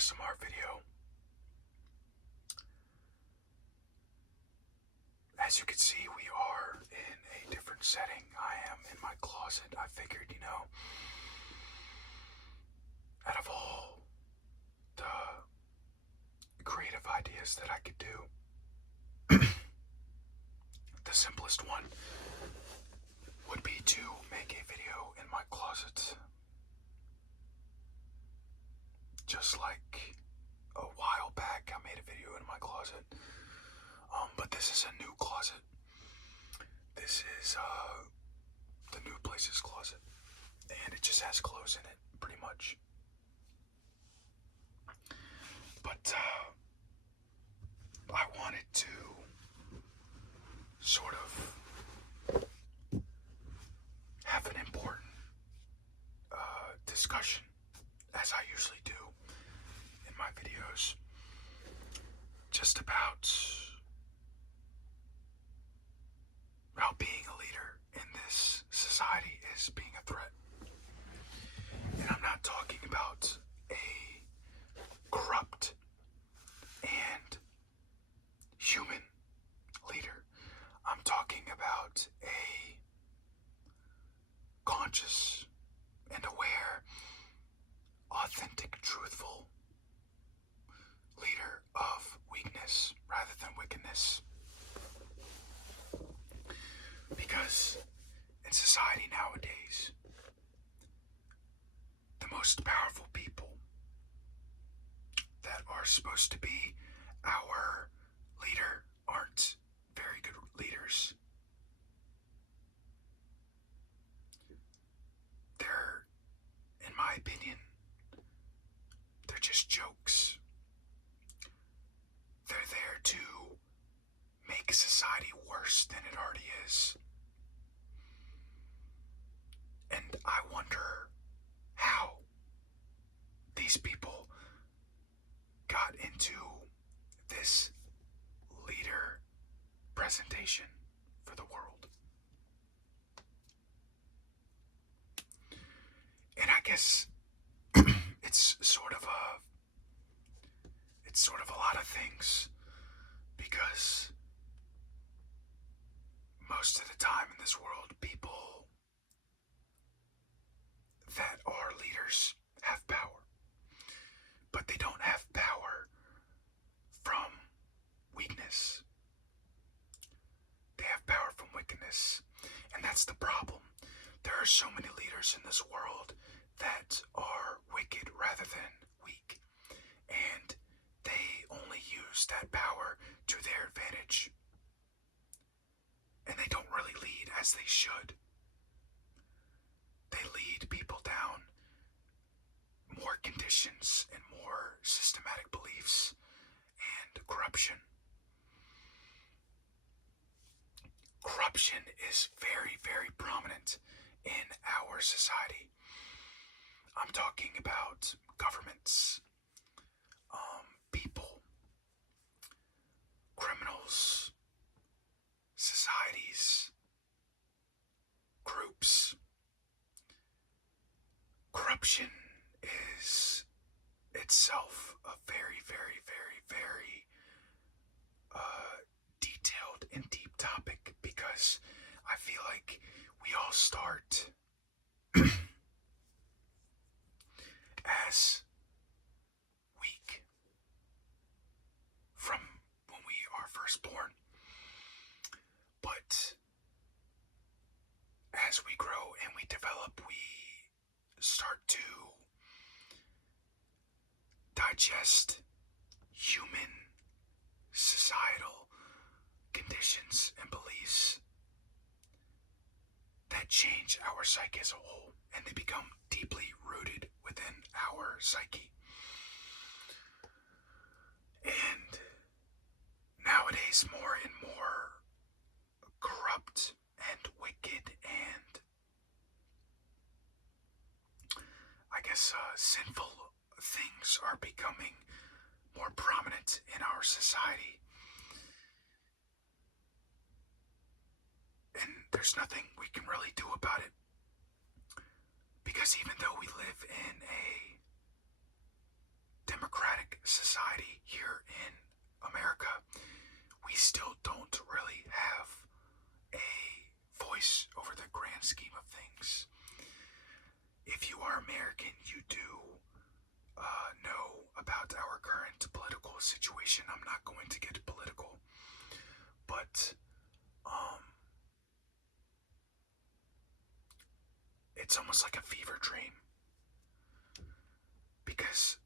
ASMR video. As you can see, we are in a different setting. I am in my closet. I figured, out of all the creative ideas that I could do, the simplest one would be to make a video in my closet. Just like a while back, I made a video in my closet. But this is a new closet. This is the new place's closet. And it just has clothes in it, pretty much. But I wanted to sort of have an important discussion, as I usually do in my videos, just about how being a leader in this society is being a threat. And I'm not talking about a corrupt and human leader. I'm talking about a conscious and aware, authentic, truthful leader of weakness rather than wickedness. Because in society nowadays, the most powerful people that are supposed to be our leader aren't very good leaders. They're, in my opinion, they're just jokes. They're there to make society worse than it already is. And I wonder how these people got into this leader presentation for the world. And I guess it's sort of a lot of things, because most of the time in this world, people that are leaders have power, but they don't have power from weakness. They have power from wickedness, and that's the problem. There are so many leaders in this world that are wicked rather than weak, and they only use that power to their advantage, and they don't really lead as they should. They lead people down more conditions and more systematic beliefs and corruption. Corruption is very, very prominent in our society. I'm talking about governments, people, criminals, societies, groups. Corruption is itself a very, very, very, very detailed and deep topic, because I feel like we all start as weak from when we are first born. But as we grow and we develop, we start to digest human societal conditions and beliefs that change our psyche as a whole, and they become deeply rooted within our psyche. And nowadays, more and more corrupt and wicked and, I guess, sinful things are becoming more prominent in our society. And there's nothing we can really do about it, because even though we live in a democratic society here in America, we still don't really have a voice over the grand scheme of things. If you are American, you do know about our current political situation. I'm not going to get political, but it's almost like a fever dream, because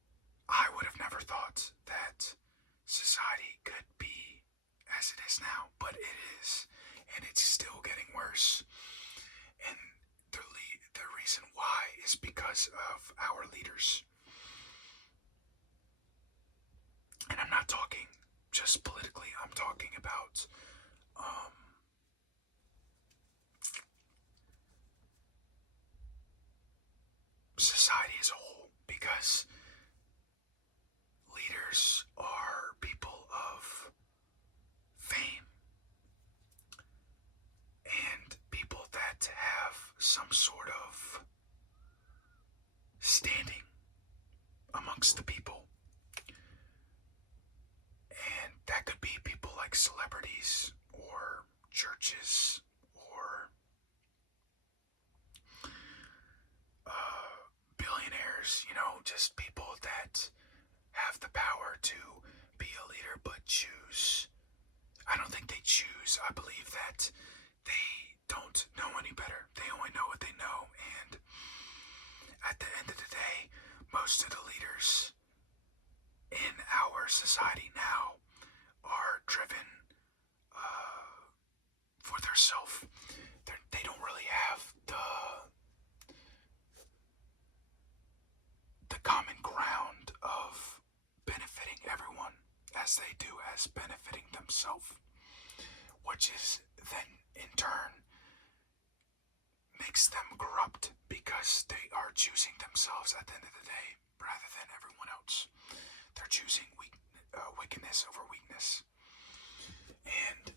I would have never thought that society could be as it is now, but it is, and it's still getting worse. And the reason why is because of our leaders. And I'm not talking just politically, I'm talking about society as a whole, because leaders are people of fame and people that have some sort of standing amongst the people. And that could be people like celebrities or churches or billionaires, just people that have the power to be a leader but choose. I don't think they choose. I believe that they don't know any better. They only know what they know. And at the end of the day, most of the leaders in our society now are driven for their self. They don't really have the common ground of benefiting everyone as they do as benefiting themselves, which is then in turn makes them corrupt, because they are choosing themselves at the end of the day rather than everyone else. They're choosing wickedness over weakness. And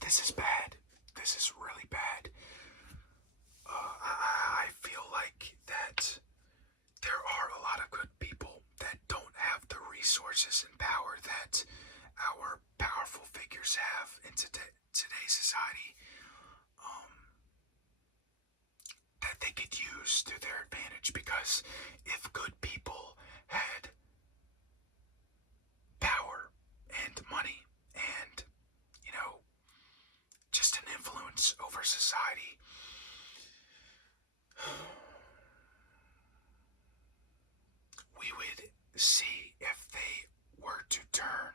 this is bad. This is really bad. I feel like that there are a lot of good people that don't have the resources and power that our powerful figures have in today's society, that they could use to their advantage. Because if good people had power and money and, just an influence over society, we would see if they were to turn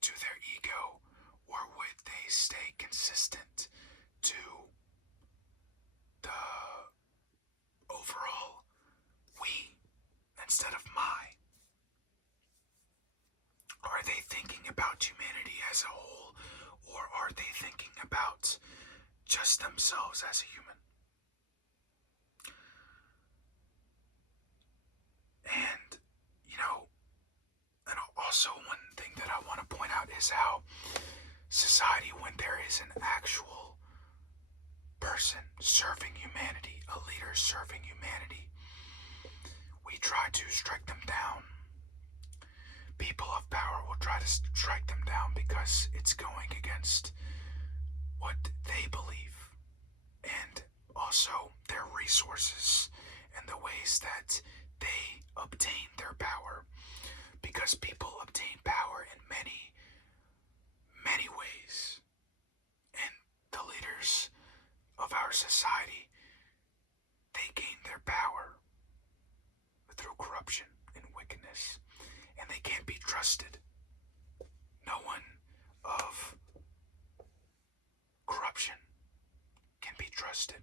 to their ego, or would they stay consistent to the overall we instead of my. Are they thinking about humanity as a whole, or are they thinking about just themselves as a human? And, and also one thing that I want to point out is how society, when there is an actual person serving humanity, a leader serving humanity, we try to strike them down. People of power will try to strike them down because it's going against what they believe, and also their resources and the ways that they obtain their power. Because people obtain power in many, many ways. And the leaders of our society, they gain their power through corruption and wickedness. And they can't be trusted. No one of corruption can be trusted.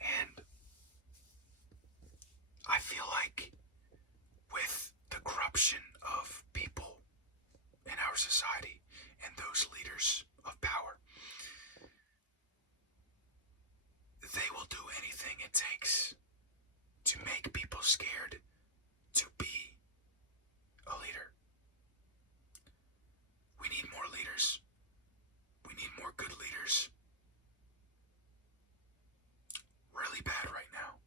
And I feel like with the corruption of people in our society and those leaders of power, they will do anything it takes to make people scared to be a leader. We need more leaders. We need more good leaders. Really bad right now.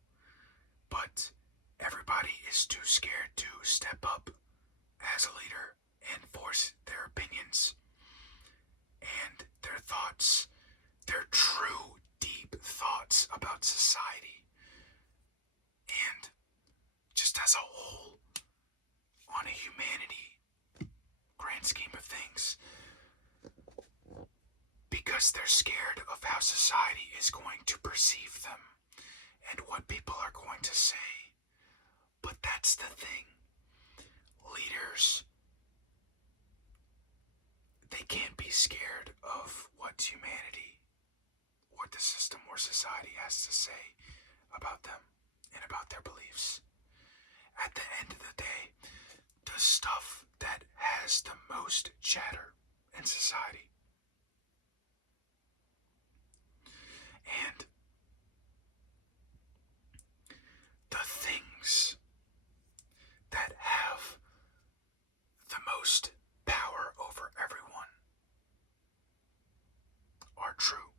because they're scared of how society is going to perceive them and what people are going to say. But that's the thing. Leaders, they can't be scared of what humanity or the system or society has to say about them and about their beliefs. At the end of the day, the stuff that has the most chatter in society and the things that have the most power over everyone are true.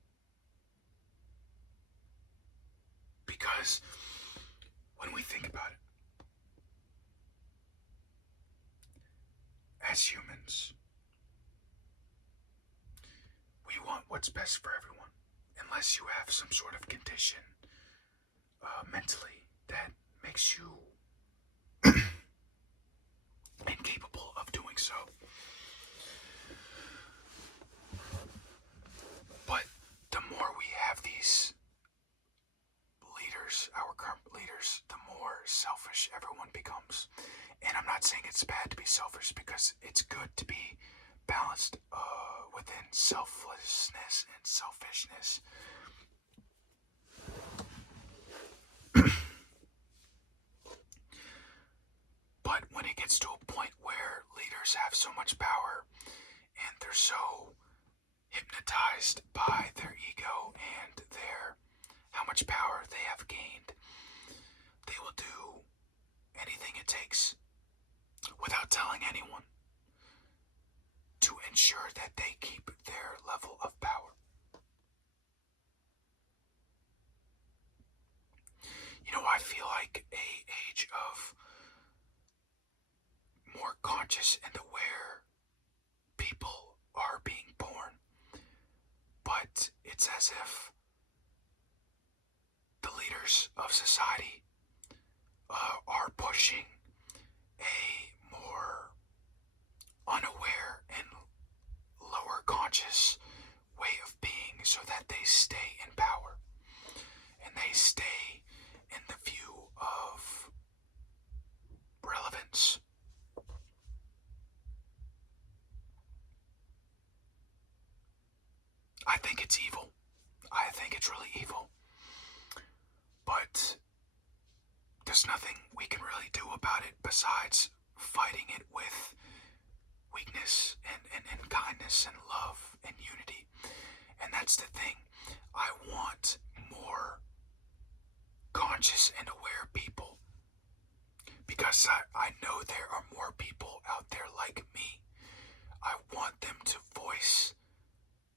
Because when we think about it, as humans, we want what's best for everyone, unless you have some sort of condition mentally that makes you incapable of doing so. But the more we have these leaders, our current leaders, the more selfish everyone becomes. And I'm not saying it's bad to be selfish, because it's good to be balanced within selflessness and selfishness. But when it gets to a point where leaders have so much power and they're so hypnotized by their ego and their how much power they have gained, they will do anything it takes without telling anyone to ensure that they keep their level of power. You know, I feel like a age of more conscious and aware people are being born, but it's as if the leaders of society are pushing a more unaware and lower conscious way of being so that they stay in power and they stay in the view of relevance. I think it's evil. I think it's really evil. But there's nothing we can really do about it besides fighting it with weakness and kindness and love and unity. And that's the thing. I want more conscious and aware people, because I know there are more people out there like me. I want them to voice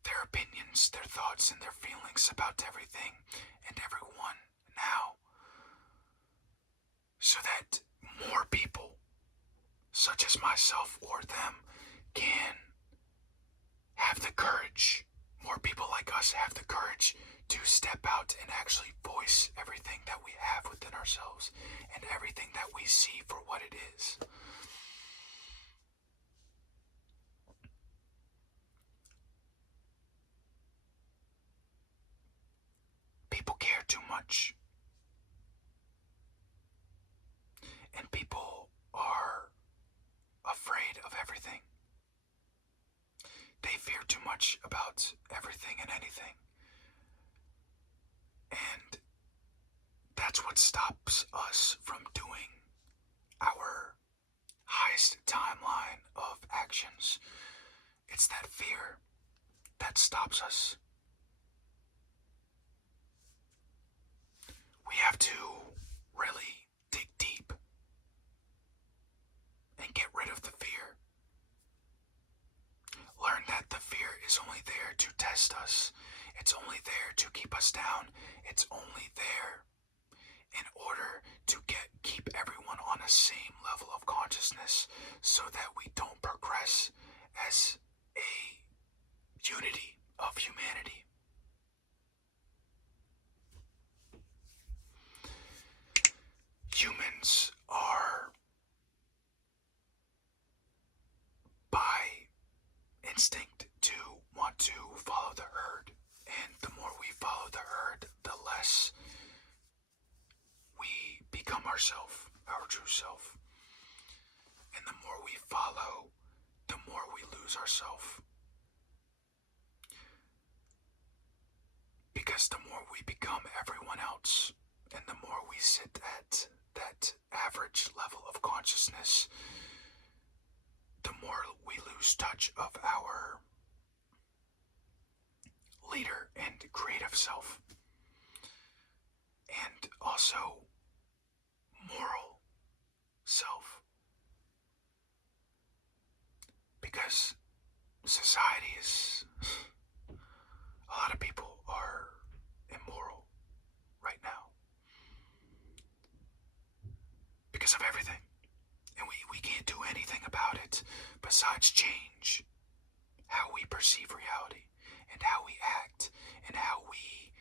their opinions, their thoughts, and their feelings about everything and everyone now, so that more people, such as myself or them, can have the courage, more people like us have the courage to step out and actually voice everything that we have within ourselves and everything that we see for what it is. People care too much. And people are afraid of everything. They fear too much about everything and anything. And that's what stops us from doing our highest timeline of actions. It's that fear that stops us. We have to really dig deep and get rid of the fear. Learn that the fear is only there to test us. It's only there to keep us down. It's only there in order to keep everyone on the same level of consciousness so that we don't progress as a unity of humanity. Humans are, by instinct, to want want to follow the herd. And the more we follow the herd, the less we become ourselves, our true self. And the more we follow, the more we lose ourselves. Because the more we become everyone else, and the more we sit at that average level of consciousness, the more we lose touch of our leader and creative self, and also moral self. Because society is, a lot of people are immoral right now because of everything, and we can't do anything about it besides change how we perceive reality and how we act and how we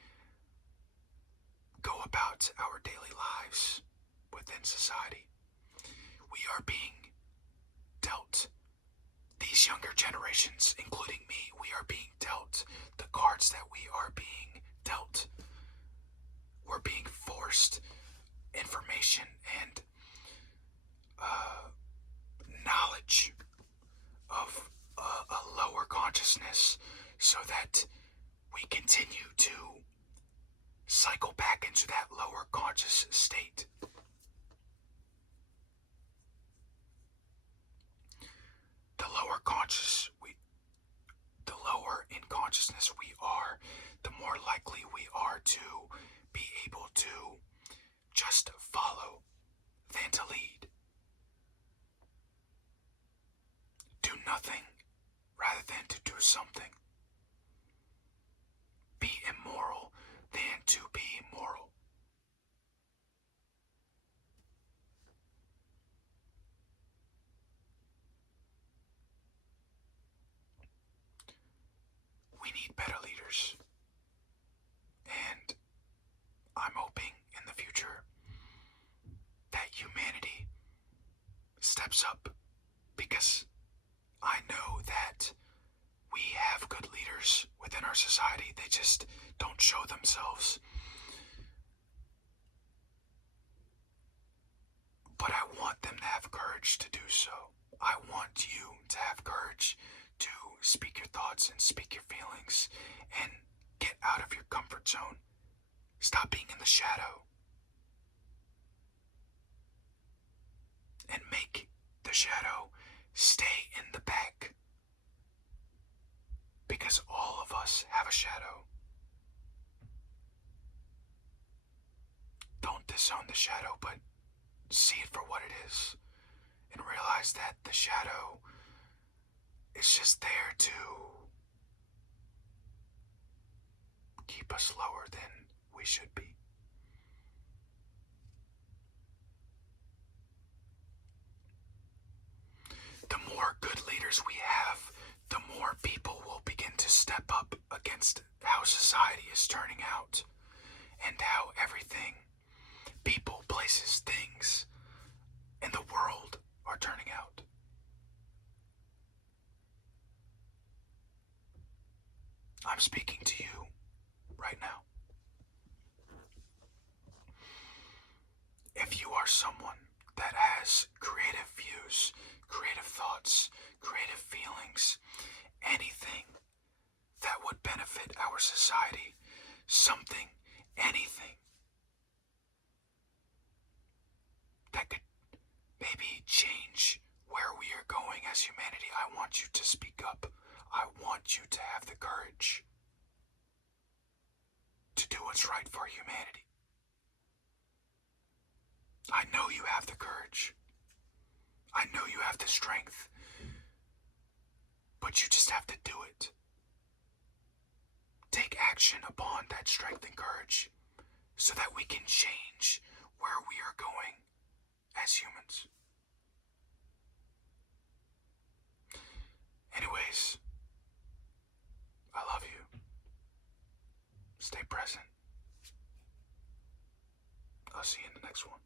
go about our daily lives within society. We are being dealt, these younger generations, including me, we are being dealt the cards that we are being dealt. We're being forced information and knowledge of a lower consciousness so that we continue to cycle back into that lower conscious state. The lower in consciousness we are, the more likely we are to be able to just follow than to lead. Do nothing rather than to do something. Be immoral than to be moral. We need better leaders. And I'm hoping in the future that humanity steps up, because I know that we have good leaders within our society. They just don't show themselves. But I want them to have courage to do so. I want you to have courage to speak your thoughts and speak your feelings and get out of your comfort zone. Stop being in the shadow and make the shadow stay in the back, because all of us have a shadow. Don't disown the shadow, but see it for what it is and realize that the shadow is just there to keep us lower than we should be. The more good leaders we have, the more people will begin to step up against how society is turning out and how everything, people, places, things in the world are turning out. I'm speaking to you right now. If you are someone that has creative views, creative thoughts, creative feelings, anything that would benefit our society, something, anything that could maybe change where we are going as humanity, I want you to speak up. I want you to have the courage to do what's right for humanity. I know you have the courage. I know you have the strength. But you just have to do it. Take action upon that strength and courage so that we can change where we are going as humans. Anyways, I love you. Stay present. I'll see you in the next one.